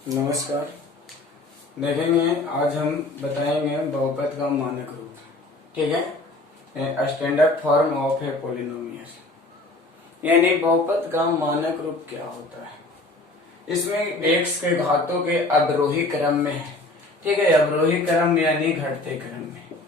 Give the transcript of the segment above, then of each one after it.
नमस्कार। देखेंगे आज हम बताएंगे बहुपद का मानक रूप। ठीक है, standard form of A polynomial, यानी बहुपद का मानक रूप क्या होता है। इसमें x के घातों के अवरोही क्रम में है। ठीक है, अवरोही क्रम यानी घटते क्रम में।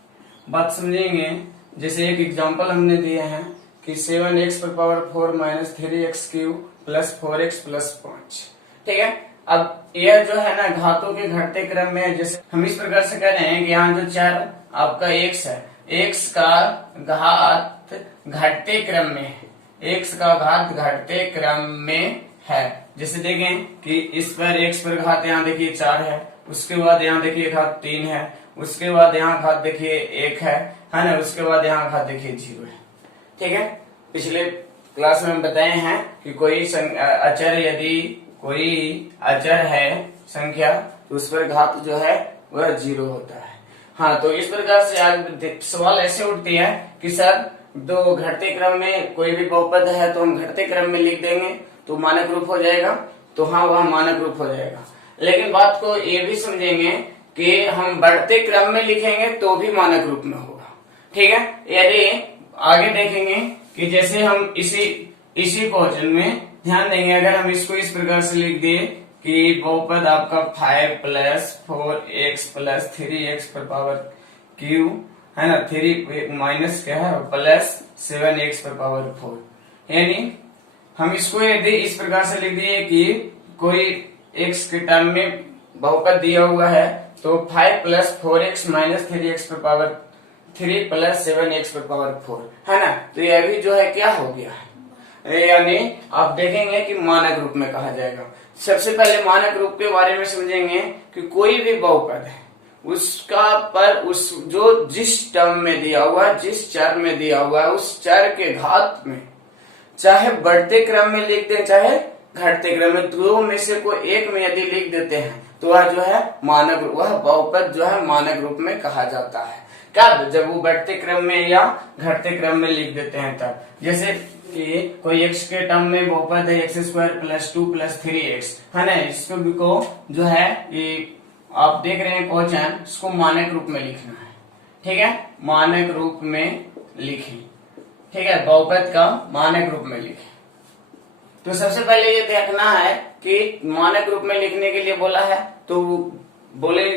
बात समझेंगे, जैसे एक एग्जांपल हमने दिया है कि 7x पर power 4 minus 3x cube plus 4x plus 5। ठीक है, अब यह जो है ना घातों के घटते क्रम में है। जैसे हम इस प्रकार से कह रहे हैं कि यहाँ जो चर आपका x है, x का घात घटते क्रम में है, x का घात घटते क्रम में है। जैसे देखें कि इस पर x पर घात यहाँ देखिए 4 है, उसके बाद यहाँ देखिए घात 3 है, उसके बाद यहाँ घात देखिए 1 है ना, उसके बाद यहाँ घात देखिए 0 है। ठीक है, पिछले क्लास में हम बताए हैं कि कोई अचर यदि कोई अचर है संख्या तो उस पर घात जो है वह 0 होता है। हाँ, तो इस प्रकार से आज सवाल ऐसे उठती है कि सर दो घटते क्रम में कोई भी बहुपद है तो हम घटते क्रम में लिख देंगे तो मानक रूप हो जाएगा। तो हाँ, वह मानक रूप हो जाएगा, लेकिन बात को ये भी समझेंगे कि हम बढ़ते क्रम में लिखेंगे तो भी मानक रूप में होगा। ठीक है, यदि आगे देखेंगे कि जैसे हम इसी क्वेश्चन में ध्यान देंगे, अगर हम इसको इस प्रकार से लिख दिए कि बहुपद आपका 5 प्लस 4x प्लस 3x पर पावर क्यू है ना, 3 माइनस क्या है प्लस 7x पर पावर 4, यानी हम इसको यदि इस प्रकार से लिख दिए कि कोई x के टर्म में बहुपद दिया हुआ है तो 5 प्लस 4x माइनस 3x पर पावर 3 प्लस 7x पर पावर 4 है ना, तो यह भी जो है क्या हो गया है, यानी आप देखेंगे कि मानक रूप में कहा जाएगा। सबसे पहले मानक रूप के बारे में समझेंगे कि कोई भी बहुपद है उसका पर उस जो जिस टर्म में दिया हुआ है, जिस चर में दिया हुआ है, उस चर के घात में चाहे बढ़ते क्रम में लिख दें चाहे घटते क्रम में, दो में से कोई एक में यदि लिख देते हैं तो वह जो है मानक, वह बहुपद जो है मानक रूप में कहा जाता है। कब? जब वो बढ़ते क्रम में या घटते क्रम में लिख देते हैं तब। जैसे कि कोई x के टर्म में बहुपद है x square plus 2 plus 3x है ना, इसको जो है ये आप देख रहे हैं क्वेश्चन, इसको मानक रूप में लिखना है। ठीक है, मानक रूप में लिखें। ठीक है, बहुपद का मानक रूप में लिखें। तो सबसे पहले ये देखना है कि मानक रूप में लिखने के लिए बोला है तो बोले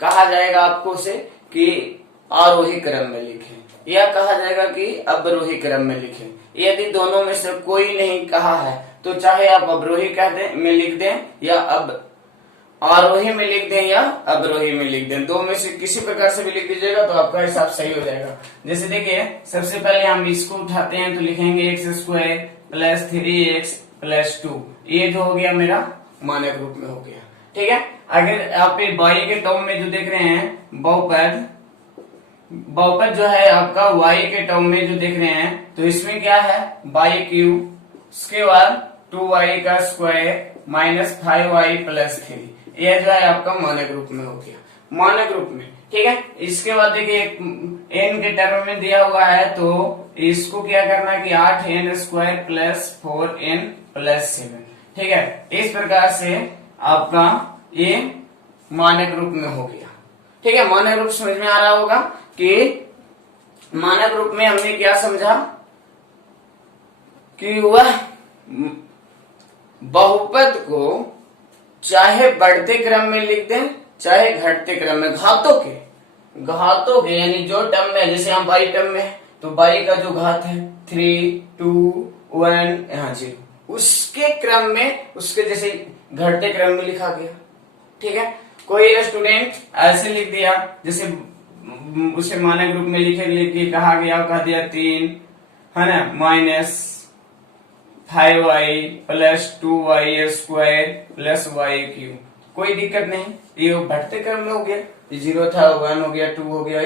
कहा जाएगा आपको से कि आरोही क्रम में लिखें या कहा जाएगा कि अवरोही क्रम में लिखें। यदि दोनों में से कोई नहीं कहा है तो चाहे आप अवरोही में लिख दें या अब आरोही में लिख दें या अवरोही में लिख दें, दो में से किसी प्रकार से भी लिख दीजिएगा तो आपका हिसाब सही हो जाएगा। जैसे देखिए, सबसे पहले हम इसको उठाते हैं तो लिखेंगे x square plus 3x plus 2, ये जो हो गया मेरा मानक रूप में हो गया। ठीक है, अगर आप y के टर्म में जो देख रहे हैं बहुपद जो है आपका y के टर्म में जो देख रहे हैं तो इसमें क्या है y क्यूब, उसके बाद 2y का स्क्वायर माइनस 5y प्लस 3, यह जो है आपका मानक रूप में हो गया, मानक रूप में। ठीक है, इसके बाद देखिए n के टर्म में दिया हुआ है तो इसको क्या करना है कि 8n square plus 4n plus 7। ठीक है, इस प्रकार से आपका ये मानक रूप में हो गया। ठीक है, मानक रूप समझ में आ रहा होगा कि मानक रूप में हमने क्या समझा कि वह बहुपद को चाहे बढ़ते क्रम में लिख दें चाहे घटते क्रम में, घातों के यानी जो टर्म में, जैसे हम बाई टर्म में है तो बाई का जो घात है 3 2 1 यहाँ 0, उसके क्रम में उसके जैसे घटते क्रम में लिखा गया। ठीक है, कोई स्टूडेंट ऐसे लिख दिया जैसे उसे मानक रूप में लिख के कहा गया, कह दिया 3 है ना minus 5y plus 2y square plus y cube, कोई दिक्कत नहीं, ये बढ़ते क्रम में हो गया, 0 था 1 हो गया 2 हो गया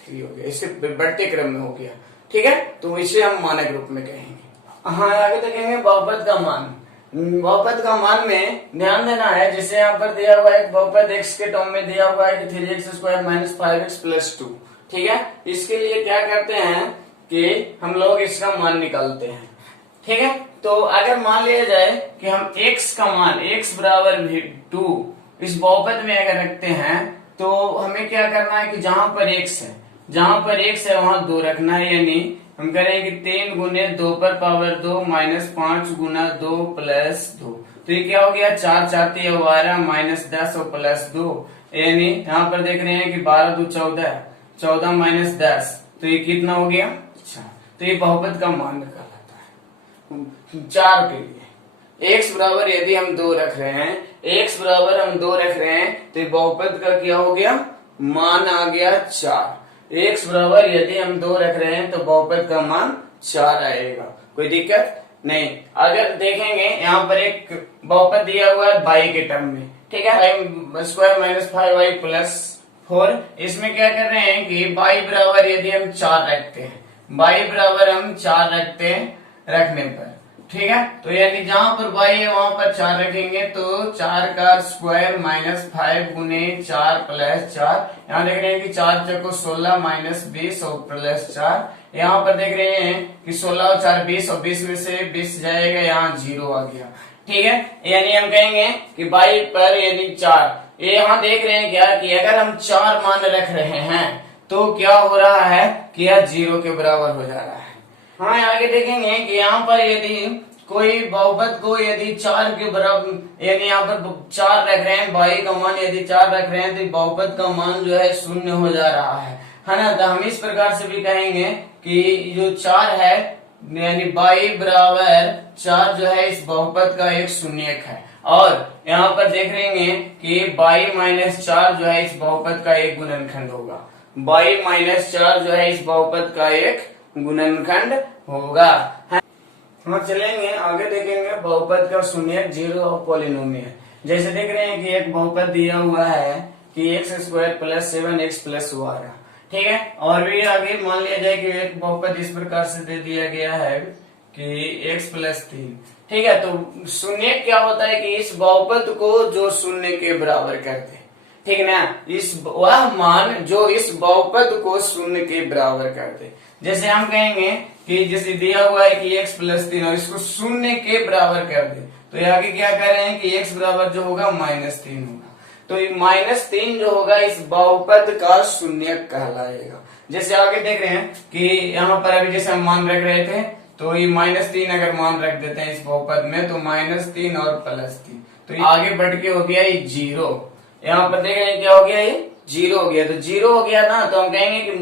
3 हो गया, इससे बढ़ते क्रम में हो गया। ठीक है, तो इसे हम मानक रूप में कहेंगे। हाँ, आगे देखेंगे बहुपद का मान। बहुपद का मान में ध्यान देना है, जैसे यहाँ पर दिया हुआ है बहुपद x के टर्म में दिया हुआ है कि 3x square minus 5x plus 2। ठीक है, इसके लिए क्या करते हैं कि हम लोग इसका मान निकालते हैं। ठीक है, तो अगर मान लिया जाए कि हम x का मान x बराबर 2 इस बहुपद में अगर रखते हैं तो हमें क्या करना है कि जहां पर x है वहां 2 रखना है, यानी हम करेंगे 3 गुने 2 पर पावर 2 माइनस 5 गुना 2 प्लस 2, तो ये क्या हो गया 4 4 12 माइनस 10 और प्लस 2, यानी यहाँ पर देख रहे हैं कि 12 2 14, 14 माइनस 10, तो ये कितना हो गया 4। तो ये बहुपद का मान निकालता है 4 के लिए। x बराबर यदि हम 2 रख रहे हैं, x बराबर हम 2 रख रहे हैं, तो ये बहुपद का क्या हो गया मान आ गया 4। x बराबर यदि हम 2 रख रहे हैं तो बहुपद का मान 4 आएगा, कोई दिक्कत नहीं। अगर देखेंगे यहाँ पर एक बहुपद दिया हुआ है y के टर्म में, ठीक है, स्क्वायर माइनस 5y प्लस 4, इसमें क्या कर रहे हैं कि y बराबर यदि हम 4 रखते हैं, y बराबर हम 4 रखते हैं रखने पर, ठीक है, तो यानी जहां पर y है वहां पर 4 रखेंगे तो 4 का स्क्वायर माइनस 5 गुने 4 प्लस 4, यहाँ देख रहे हैं कि 4 चौको 16 माइनस 20 और प्लस 4, यहाँ पर देख रहे हैं कि 16 और 4 20 और 20 में से 20 जाएगा, यहाँ 0 आ गया, ठीक है, यानी हम कहेंगे कि y पर यदि 4, ये यहाँ देख रहे हैं क्या कि अगर हम 4 मान रख रहे हैं तो क्या हो रहा है कि यह 0 के बराबर हो जा रहा है। हाँ, आगे देखेंगे कि यहाँ पर यदि कोई बहुपद को यदि 4 के बराबर, यानी यहाँ पर 4 रख रहे हैं, y का मान यदि 4 रख रहे हैं तो बहुपद का मान जो है 0 हो जा रहा है ना। तो हम इस प्रकार से भी कहेंगे कि जो 4 है यानी y बराबर 4 जो है इस बहुपद का एक शून्यक है, और यहाँ पर देख रहे हैं कि y माइनस 4 जो है इस बहुपद का एक गुणनखंड होगा, y माइनस 4 जो है इस बहुपद का एक गुणनखंड होगा। हम चलेंगे आगे, देखेंगे बहुपद का शून्यक, जीरो और पॉलिनोमियल। जैसे देख रहे हैं कि एक बहुपद दिया हुआ है कि x square plus 7x plus 12, ठीक है, और भी आगे मान लिया जाए कि एक बहुपद इस प्रकार से दे दिया गया है कि x प्लस 3, ठीक है, तो शून्यक क्या होता है कि इस बहुपद को जो शून्य के बराबर करते, ठीक है ना, इस वह मान जो इस बहुपद को शून्य के बराबर करते। जैसे हम कहेंगे कि जैसे दिया हुआ है कि x प्लस 3 और इसको शून्य के बराबर कर दे, तो ये आगे क्या कर रहे हैं कि x बराबर जो होगा माइनस 3 होगा, तो ये माइनस 3 जो होगा इस बहुपद का शून्यक कहलाएगा। जैसे आगे देख रहे हैं कि यहाँ पर अभी जैसे हम मान रख रहे थे, तो ये माइनस 3 अगर मान रख देते हैं इस बहुपद में तो माइनस 3 और प्लस 3, तो ये आगे बढ़ के हो गया ये 0। यहाँ पर देख रहे हैं क्या हो गया, ये 0 हो गया, तो 0 हो गया ना, तो हम कहेंगे कि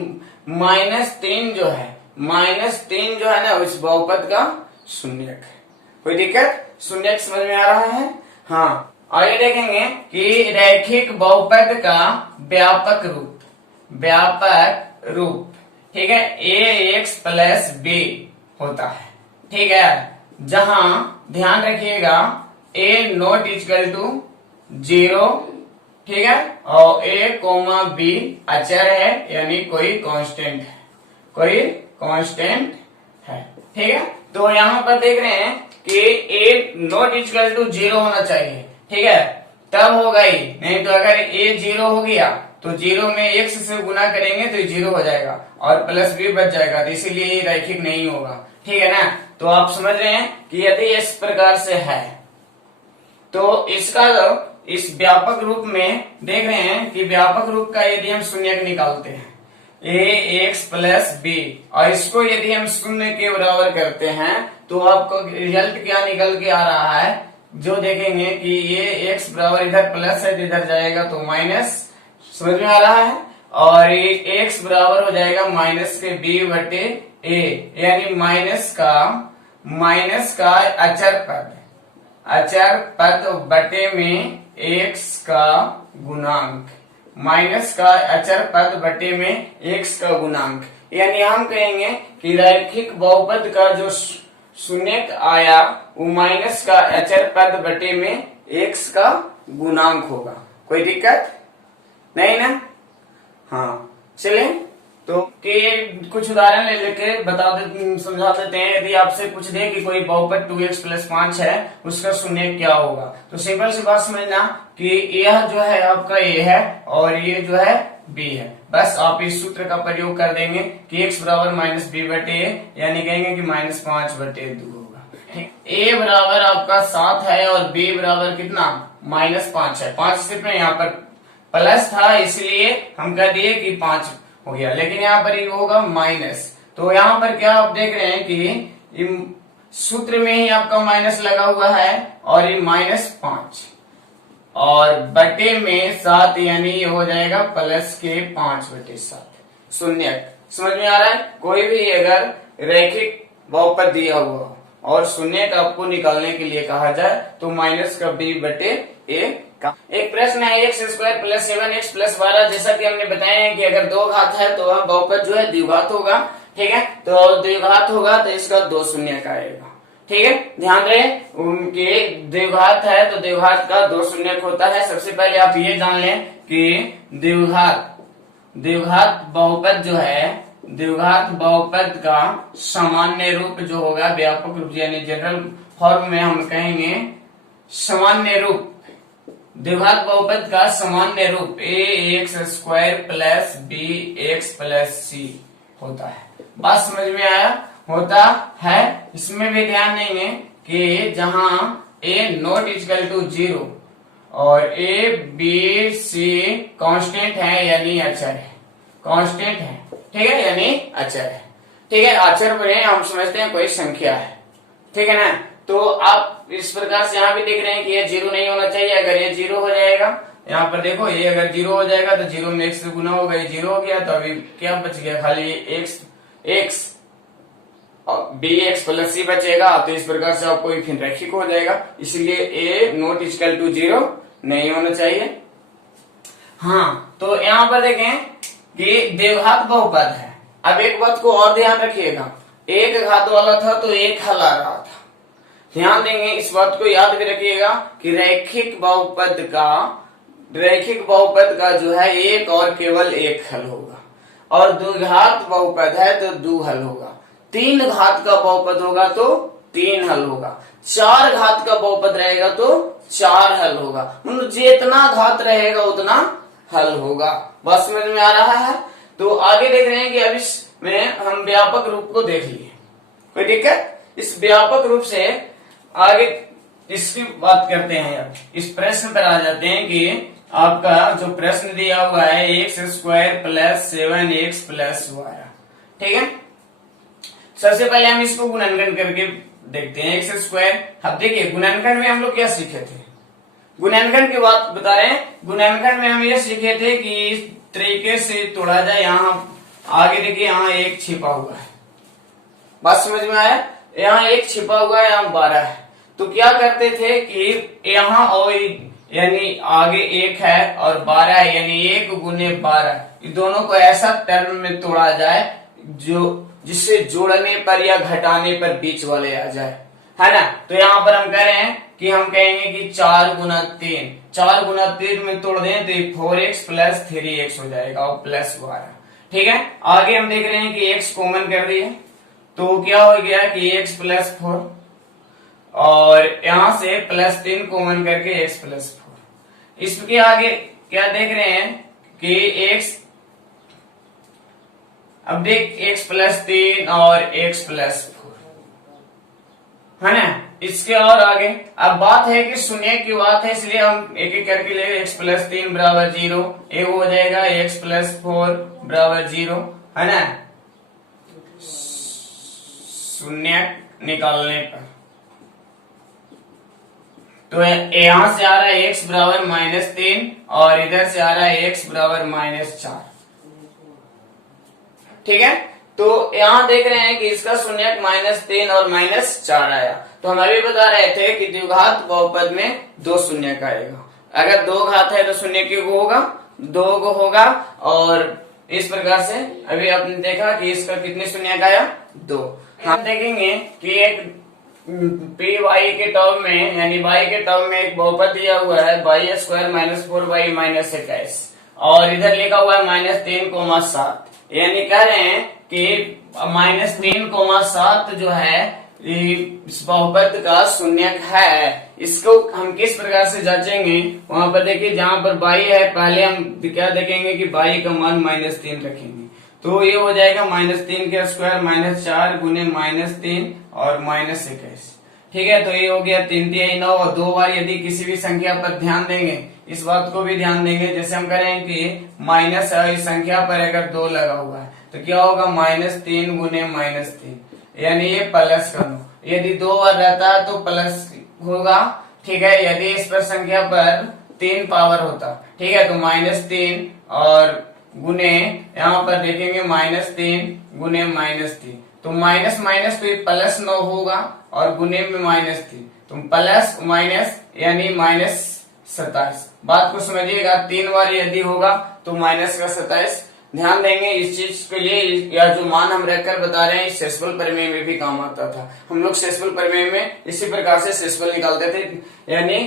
माइनस 3 जो है ना इस बहुपद का शून्यक है। कोई दिक्कत, शून्यक समझ में आ रहा है। हाँ, आगे देखेंगे कि रैखिक बहुपद का व्यापक रूप, ठीक है, ax प्लस b होता है, ठीक है, जहां ध्यान रखिएगा a नॉट इक्वल टू 0, ठीक है, और a कोमा b अचर है, यानी कोई कांस्टेंट है, ठीक है, तो यहाँ पर देख रहे हैं कि a नॉट इक्वल टू 0 होना चाहिए, ठीक है, तब होगा ही, नहीं तो अगर a 0 हो गया तो 0 में x से गुना करेंगे तो 0 हो जाएगा और प्लस b बच जाएगा, तो इसीलिए ये रैखिक नहीं होगा, ठीक है ना। तो आप समझ रहे हैं कि यदि इस प्रकार से है तो इसका इस व्यापक रूप में देख रहे हैं कि व्यापक रूप का यदि हम शून्यक निकालते हैं ax प्लस b और इसको यदि हम शून्य के बराबर करते हैं तो आपको रिजल्ट क्या निकल के आ रहा है, जो देखेंगे कि ये x बराबर इधर प्लस है, इधर जाएगा तो माइनस, समझ में आ रहा है, और ये x बराबर हो जाएगा माइनस के b बटे a, यानी माइनस का अचर पद बटे में x का गुणांक, माइनस का अचर पद बटे में x का गुणांक, यानी हम कहेंगे कि रैखिक बहुपद का जो शून्यक आया वो माइनस का अचर पद बटे में x का गुणांक होगा। कोई दिक्कत नहीं ना। हाँ, चले तो के कुछ उदाहरण ले लेके समझा देते हैं। यदि आपसे पूछ दे कि कोई बहुपद 2x प्लस 5 है उसका शून्यक क्या होगा, तो सिंपल सी बात समझना कि यह जो है आपका a है और ये जो है b है, बस आप इस सूत्र का प्रयोग कर देंगे कि x बराबर माइनस b बटे a, यानी कहेंगे कि माइनस 5 बटे 2 होगा। ए बराबर आपका 7 है और बी बराबर कितना -5 है। 5 सिर्फ में यहाँ पर प्लस था इसलिए हम कह दिए कि 5 हो गया, लेकिन यहाँ पर ये होगा माइनस। तो यहाँ पर क्या आप देख रहे हैं कि सूत्र में ही आपका माइनस लगा हुआ है और ये -5 और बटे में 7 यानी ये हो जाएगा प्लस के 5/7 शून्यक। समझ में आ रहा है? कोई भी अगर रैखिक बहुपद दिया हुआ और शून्यक आपको निकालने के लिए कहा जाए तो माइनस का b/a का। एक प्रश्न है x² + 7x + 12, जैसा कि हमने बताया है कि अगर दो घात है तो वह बहुपद जो है द्विघात होगा। ठीक है, तो द्विघात होगा तो इसका 2 शून्यक आएगा। ठीक है, ध्यान रहे उनके द्विघात है तो द्विघात का 2 शून्यक होता है। सबसे पहले आप ये जान लें कि द्विघात बहुपद जो है, द्विघात बहुपद का सामान्य रूप जो होगा व्यापक रूप यानी जनरल फॉर्म में हम कहेंगे सामान्य रूप, द्विघात बहुपद का सामान्य रूप ax² + bx + c होता है। बात समझ में आया? होता है। इसमें भी ध्यान देंगे कि जहां a ≠ 0 और a b c कांस्टेंट है यानी अचर है, कांस्टेंट है। ठीक है, यानी अचर है। ठीक है, अचर बने हम समझते हैं कोई संख्या है। ठीक है ना? तो आप इस प्रकार से यहाँ भी देख रहे हैं कि ये 0 नहीं होना चाहिए। अगर ये 0 हो जाएगा, यहाँ पर देखो ये अगर 0 हो जाएगा तो 0 में x से गुना होगा, ये 0 हो गया तो अभी क्या बच गया? खाली x bx + c बचेगा। तो इस प्रकार से आपको फिर रैखिक हो जाएगा, इसलिए a ≠ 0 नहीं होना चाहिए। हाँ, तो यहाँ पर देखें कि द्विघात बहुपद है। अब एक बात को और ध्यान रखिएगा, एक घात वाला था तो एक हल आ रहा था। ध्यान देंगे, इस बात को याद भी रखिएगा कि रैखिक बहुपद का जो है एक और केवल एक हल होगा, और द्विघात बहुपद है तो 2 हल होगा। 3 घात का बहुपद होगा तो 3 हल होगा। 4 घात का बहुपद रहेगा तो 4 हल होगा। जितना घात रहेगा उतना हल होगा। बस समझ में आ रहा है? तो आगे देख रहे हैं कि अब इसमें हम व्यापक रूप को देख लिए। कोई दिक्कत? इस व्यापक रूप से आगे इसकी बात करते हैं। अब इस प्रश्न पर आ जाते हैं कि आपका जो प्रश्न दिया हुआ है x² + 7x + 12। ठीक है, सबसे पहले हम इसको गुणनखंड करके देखते हैं। x², अब देखिए गुणनखंड में हम लोग क्या सीखे थे? गुणनखंड की बात बता रहे हैं। गुणनखंड में हम ये सीखे थे कि इस तरीके से तोड़ा जाए। यहाँ आगे देखिए, यहाँ 1 छिपा हुआ है। बात समझ में आया? यहाँ 1 छिपा हुआ है, यहाँ 12 है। तो क्या करते थे कि यहाँ और यानी आगे 1 है और 12 है, यानी 1 × 12, ये दोनों को ऐसा टर्म में तोड़ा जाए जो जिससे जोड़ने पर या घटाने पर बीच वाले आ जाए, है ना? तो यहाँ पर हम कह रहे हैं कि हम कहेंगे कि 4 × 3, 4 × 3 में तोड़ दें तो 4x + 3x हो जाएगा और +12। ठीक है, आगे हम देख रहे हैं कि x कॉमन कर दिए तो क्या हो गया कि x + 4 और यहां से +3 कॉमन करके x + 4। इसके आगे क्या देख रहे हैं कि x, अब देख x + 3 और x + 4, है ना? इसके और आगे अब बात है कि शून्य की बात है, इसलिए हम एक एक करके ले x + 3 = 0, ये हो जाएगा x + 4 = 0, है ना? शून्य निकालने पर तो यहां से आ रहा है x = -3 और इधर से आ रहा है x = -4। ठीक है, तो यहाँ देख रहे हैं कि इसका शून्यक -3 और -4 आया। तो हम अभी बता रहे थे कि द्विघात बहुपद में 2 शून्यक आएगा। अगर 2 घात है तो शून्य की को होगा, 2 को होगा, और इस प्रकार से अभी आपने देखा कि इसका कितने शून्यक आया? 2। हम देखेंगे कि एक पी वाई के टर्म में यानी y के टर्म में एक बहुपद दिया हुआ है y² - 4y - 21 और इधर लिखा हुआ है -3,7, यानी कह रहे हैं कि -3,7 जो है इस बहुपद का शून्यक है। इसको हम किस प्रकार से जांचेंगे? वहां पर देखिए, जहां पर y है पहले हम क्या देखेंगे कि y का मान -3 रखेंगे, तो ये हो जाएगा -3² - 4 × -3 और -21। ठीक ठीक है, तो ये हो गया 3×3 9, और 2 बार यदि किसी भी संख्या पर ध्यान देंगे, इस बात को भी ध्यान देंगे, जैसे हम करें कि माइनस इस संख्या पर अगर 2 लगा हुआ है तो क्या होगा, -3 गुने -3, यानी ये प्लस का 9, यदि 2 बार रहता है तो प्लस होगा। ठीक है, यदि इस पर संख्या पर 3 पावर होता, ठीक है, तो -3 और गुने यहाँ पर देखेंगे -3 गुने -3, तो माइनस माइनस तो प्लस 9 होगा, और गुने में -3 तो प्लस माइनस यानी -27। बात को समझिएगा, 3 बार यदि होगा तो -27 ध्यान देंगे इस चीज के लिए, या जो मान हम रखकर बता रहे हैं सेसफल प्रमेय में भी काम आता था। हम लोग सेसफल प्रमेय में इसी प्रकार से सेसफल निकालते थे, यानी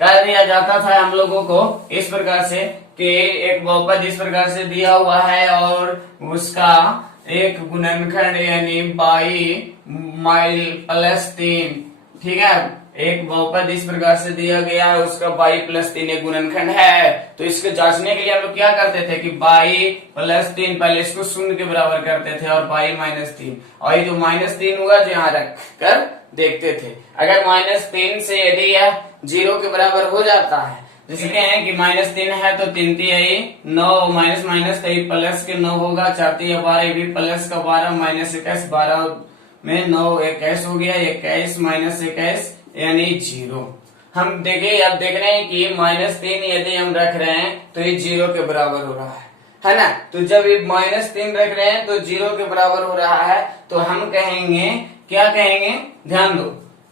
कर दिया जाता था हम लोगों को इस प्रकार से कि एक बहुपद इस प्रकार से दिया हुआ है और उसका एक गुणनखंड यानी बाई +3, ठीक है, एक बहुपद इस प्रकार से दिया गया है, उसका बाई +3 एक गुणनखंड है, तो इसको जांचने के लिए हम लोग क्या करते थे कि बाई +3 पहले इसको 0 के बराबर करते थे और बाई -3, और ये जो -3 हुआ जो यहाँ रख कर देखते थे। अगर -3 से यदि यह 0 के बराबर हो जाता है, जैसे हैं कि -3 है तो 3×3 9, माइनस माइनस तो प्लस के 9 होगा, 4×3 12, ये भी प्लस का 12, -21 12 में 9 21 हो गया, 21 -21 यानी 0। हम देखिए, अब देख रहे हैं कि -3 यदि हम रख रहे हैं तो ये 0 के बराबर हो रहा है ना, तो जब ये -3 रख रहे हैं तो 0 के बराबर हो रहा है, तो हम कहेंगे, क्या कहेंगे, ध्यान दो,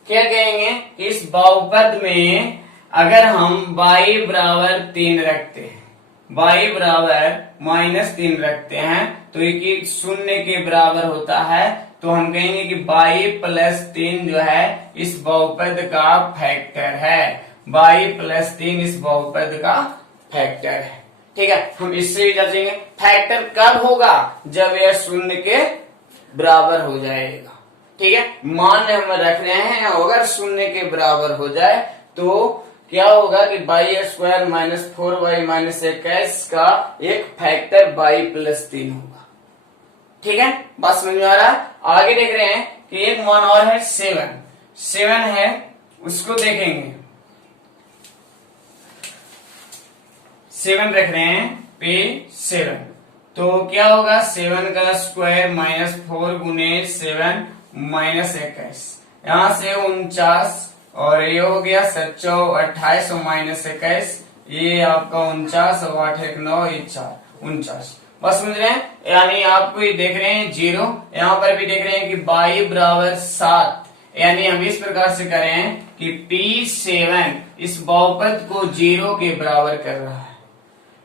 क्या कहेंगे कि इस बहुपद में अगर हम बाई बराबर 3 रखते हैं, बाई बराबर -3 रखते हैं, तो ये 0 के बराबर होता है, तो हम कहेंगे कि बाई +3 जो है इस बहुपद का फैक्टर है, बाई +3 इस बहुपद का फैक्टर है। ठीक है, हम इससे भी जांचेंगे फैक्टर कब होगा, जब यह 0 के बराबर हो जाएगा। ठीक है, मान हम रख रहे हैं अगर 0 के बराबर हो जाए तो क्या होगा कि (2 - 4y - 21 का एक फैक्टर बाई +3 होगा। ठीक है, बात समझ में आ रहा है। आगे देख रहे हैं कि एक मान और है 7 है, उसको देखेंगे, 7 रख रहे हैं P7, तो क्या होगा 7 का स्क्वायर -4 गुने 7 -21, यहां से 49, और ये हो गया 7 28 और -21, ये आपका 49 और 8 1 9 ये 4 49। बस समझ रहे हैं, यानी आपको ये देख रहे हैं 0, यहाँ पर भी देख रहे हैं कि बाई बराबर 7, यानी हम इस प्रकार से करें कि P7 इस बहुपद को 0 के बराबर कर रहा है।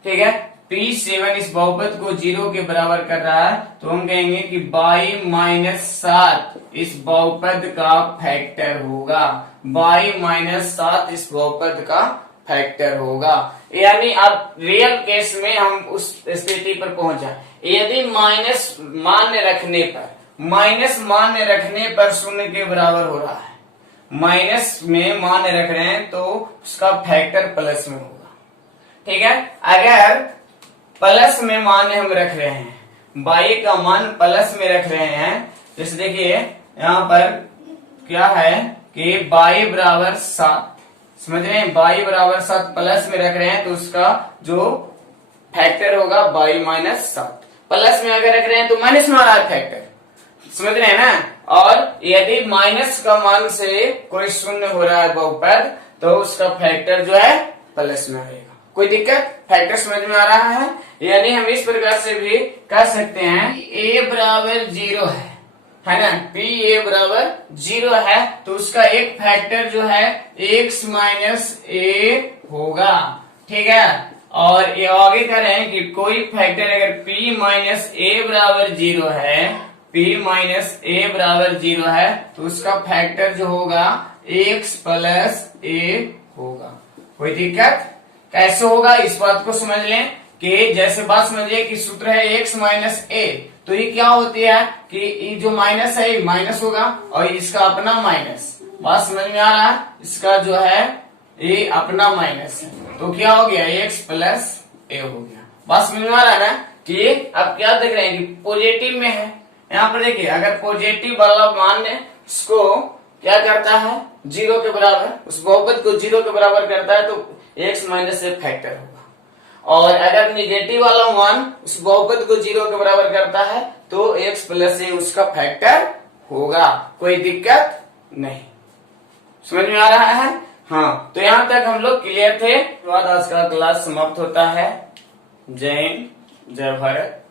ठीक है, P7 इस बहुपद को 0 के बराबर कर रहा है, तो हम कहेंगे कि बाई -7 इस बहुपद का फैक्टर होगा, बाई -7 इस बहुपद का फैक्टर होगा। यानी अब रियल केस में हम उस स्थिति पर पहुंच जाए, यदि माइनस मान्य रखने पर 0 के बराबर हो रहा है, माइनस में मान्य रख रहे हैं तो उसका फैक्टर प्लस में होगा। ठीक है, अगर प्लस में मान्य हम रख रहे हैं, बाई का मान प्लस में रख रहे हैं, जैसे देखिए यहाँ पर क्या है कि बाई बराबर 7, समझ रहे हैं, बाई बराबर 7 प्लस में रख रहे हैं तो उसका जो फैक्टर होगा बाई -7, प्लस में अगर रख रहे हैं तो माइनस में आ रहा है फैक्टर, समझ रहे हैं ना। और यदि माइनस का मान से कोई 0 हो रहा है बहुपद, तो उसका फैक्टर जो है प्लस में आएगा। कोई दिक्कत, फैक्टर समझ में आ रहा है। यानी हम इस प्रकार से भी कह सकते हैं a बराबर 0 है ना, P बराबर 0 है, तो उसका एक फैक्टर जो है x - a होगा। ठीक है, और ये आगे कह रहे हैं कि कोई फैक्टर अगर P - a बराबर 0 है, P - a बराबर 0 है, तो उसका फैक्टर जो होगा x + a होगा। कोई दिक्कत, कैसे होगा इस बात को समझ लें कि जैसे बात समझिए कि सूत्र है x - a, तो ये क्या होती है कि ये जो माइनस है ये माइनस होगा और इसका अपना माइनस, बात समझ में आ रहा है, इसका जो है ये अपना माइनस है, तो क्या हो गया x + a हो गया। बात समझ में आ रहा है ना कि अब क्या देख रहे हैं कि पॉजिटिव में है, यहाँ पर देखिए अगर पॉजिटिव वाला मान उसको क्या करता है, 0 के बराबर, उस बहुपद को 0 के बराबर करता है तो x माइनस ए फैक्टर होगा। और अगर निगेटिव वाला मान उस बहुपद को 0 के बराबर करता है तो x प्लस ए उसका फैक्टर होगा। कोई दिक्कत नहीं, समझ में आ रहा है? हाँ, तो यहाँ तक हम लोग क्लियर थे। बाद आज का क्लास समाप्त होता है। जय हिंद, जय भारत।